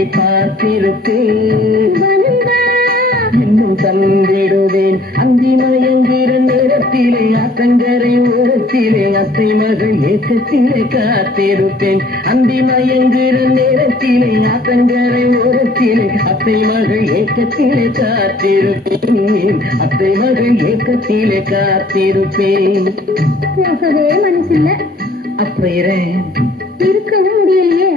வழி பார்த்திருப்பேன், இன்னும் தந்திடுவேன். அந்தி மயங்குகிற நேரத்திலே ஆத்தங்கரை ஓரத்திலே அத்தை மகள் ஏக்கத்திலே காத்திருப்பேன். அந்தி மயங்குகிற நேரத்திலே ஆத்தங்கரை ஓரத்திலே அத்தை மகள் ஏக்கத்திலே காத்திருப்பேன், அத்தை மகள் ஏக்கத்திலே காத்திருப்பேன். போகவே மனசில்ல, அப்ப இருக்கவும் முடியலையே.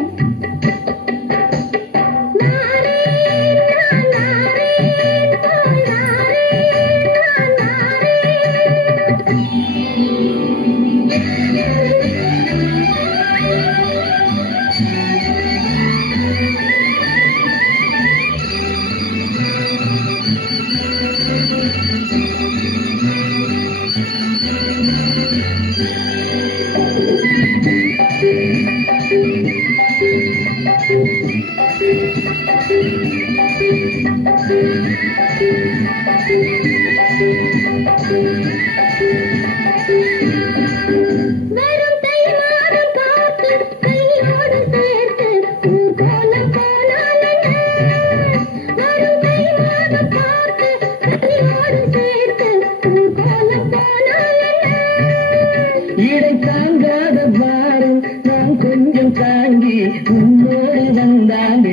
இடை தாங்காத பாரம் நான் கொஞ்சம் தாங்கி உன்னோடு வந்தால்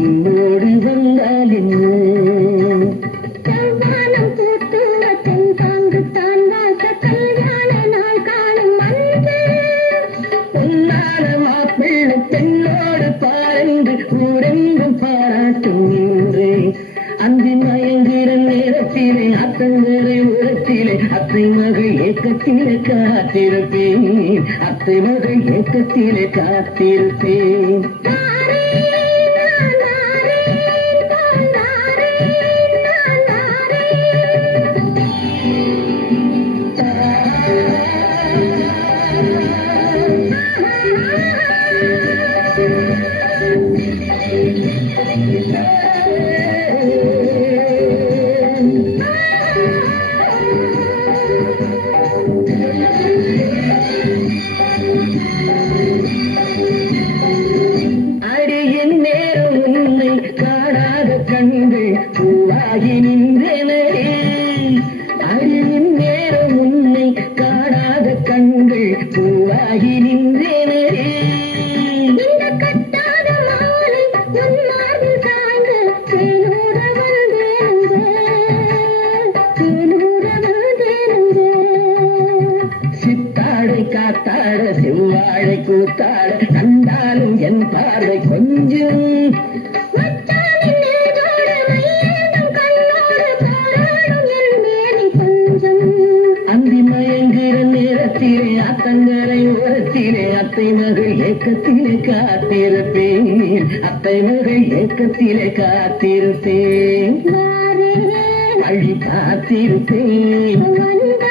உன்னோடு வந்தால் செவ்வானம் பூத்துவ தென்பாங்கு தான் வாச கல்யாண நாள் காணும் பொன்னான மாப்பிள்ளை பெண்ணோடு பாரந்து ஊரெங்கும் பாராட்டும் நின்று அந்தி மயங்குகிற நேரத்திலே அத்தங்கரை உரத்திலே அத்தை மகள் ஏக்கத்திலே காத்திருப்பேன், அத்தை மகள் ஏக்கத்திலே காத்திருப்பேன். அடியின் நேரம் உன்னை காணாத கண்கள் பூவாகி நின்றனே, அடியின் நேரம் உன்னை காணாத கண்கள் பூவாகி நின்றனே. இந்த கட்டாத மாலை உன்னார்ந்து சாய்ந்து தேனூர வந்தேனுங்க, தேனூர வந்தேனுங்க. சித்தாடை காத்தாட செவ்வாழை கூத்தாட கண்டாலும் என் பார்வை கொஞ்சம் மச்சானின் நெஞ்சோடு மையேந்தும் கண்ணோடு போராடும் என் மேனி கொஞ்சம். அந்தி மயங்குகிற நேரத்திலே அத்தங்கரை ஓரத்திலே அத்தை மகள் ஏக்கத்திலே காத்திருப்பேன், அத்தை மகள் ஏக்கத்திலே காத்திருப்பேன், வாரே வழி பார்த்திருப்பேன். வந்த